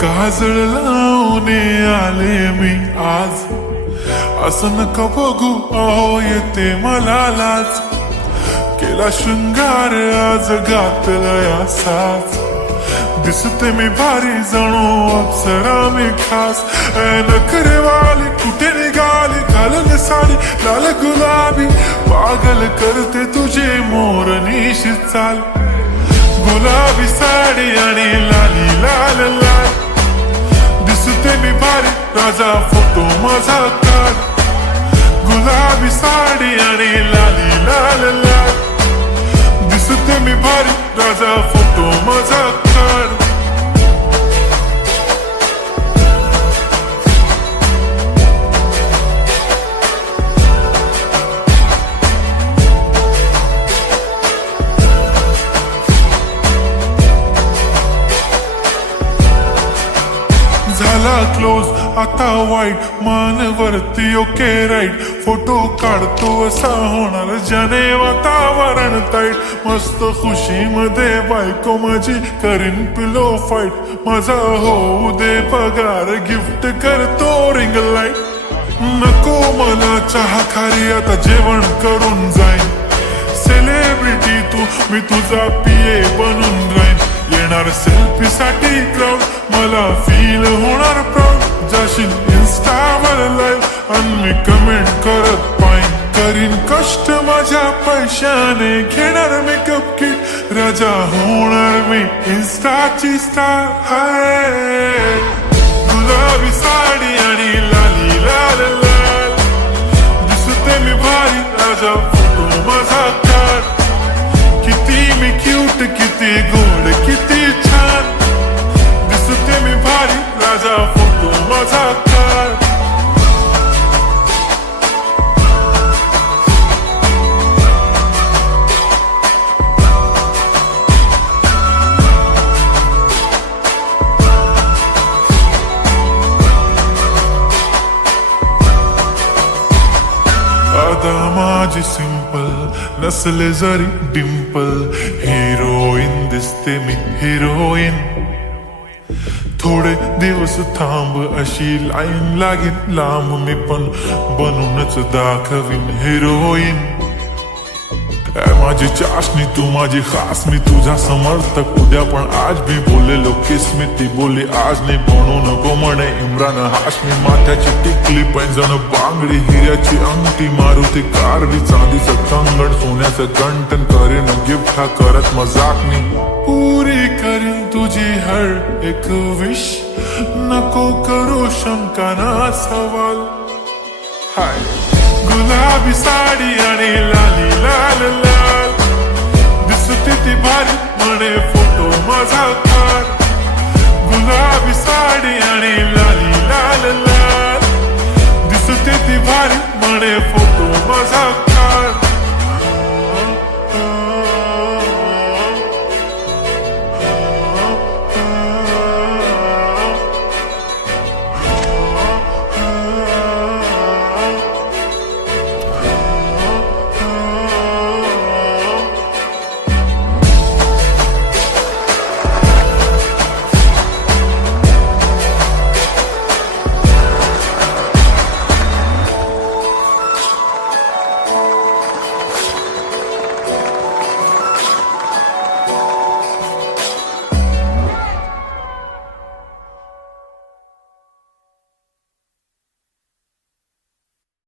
काजळ लावून आले मी आज, असं नका बघू अहो येते मला लाज. केला शृंगार आज घातलाय असाच, दिसते मी भारी जणू अप्सरा मी खास. नखरेवाली कुठे निघाली घालून साडी लाल गुलाबी, पागल करते तुझे मोरनीशी चाल. गुलाबी साडी आणि लाली लाल लाल, दिसते मी भारी राजा फोटो माझा काढ. गुलाबी साडी आणि लाली लाल लाल, दिसते मी भारी राजा फोटो माझा काढ. झाला क्लोज आता वाईट, मान वरती ओके राईट. फोटो काढतो असा होणार ज्याने वातावरण ताईट. मस्त खुशी मध्ये बायको माझी करीन पिलो फाईट. माझा होऊ दे पगार गिफ्ट करतो रिंग लाईट. नको मला चहा खारी आता जेवण करून जाईन. सेलिब्रिटी तू मी तुझा पिये बनून राहीन. येणार सेल्फी साठी क्राऊड मला फील होणार प्राऊड. जाशील इन्स्टावर लाईव्ह आणि मी कमेंट करत पाईन. करीन कष्ट माझ्या पैशाने घेणार मेकअप किट. राजा होणार मी इन्स्टाची स्टार. हाय गुलाबी साडी आणि लाली लाल लाल, दिसते मी भारी राजा फोटो माझा काढ. किती मी क्यूट किती गोड किती छान, दिसते मी भारी राजा फोटो माझा काढ. आता माझी सिंपल नसले जरी डिंपल, हिरोईन दिसते मी हिरोईन. थोडे दिवस थांब अशी लाईन लागेल लांब, मी पण बनूनच दाखवीन हिरोईन. माझी चाशनी तू माझी खास, मी तुझा समर्थक उद्या पण आज भी बोलेलो किस्मी. ती बोली आज नाही बनू नको म्हणे इम्रान हाशमी. माथ्याची टिकली पैंजण बांगडी हिऱ्याची अंगठी, मारुती कारवी चांदीचं कंगण सोन्याचं गंटन. करीन गिफ्ट हा करत मजाकनी, पुरी करीन तुझी हर एक विश. नको करू शंका ना सवाल. हाय गुलाबी साडी आणि लाली लाल लाल, दिसते ती भारी म्हणे फोटो माझा काढ. गुलाबी साडी आणि लाली लाल लाल, दिसते ती भारी म्हणे फोटो माझा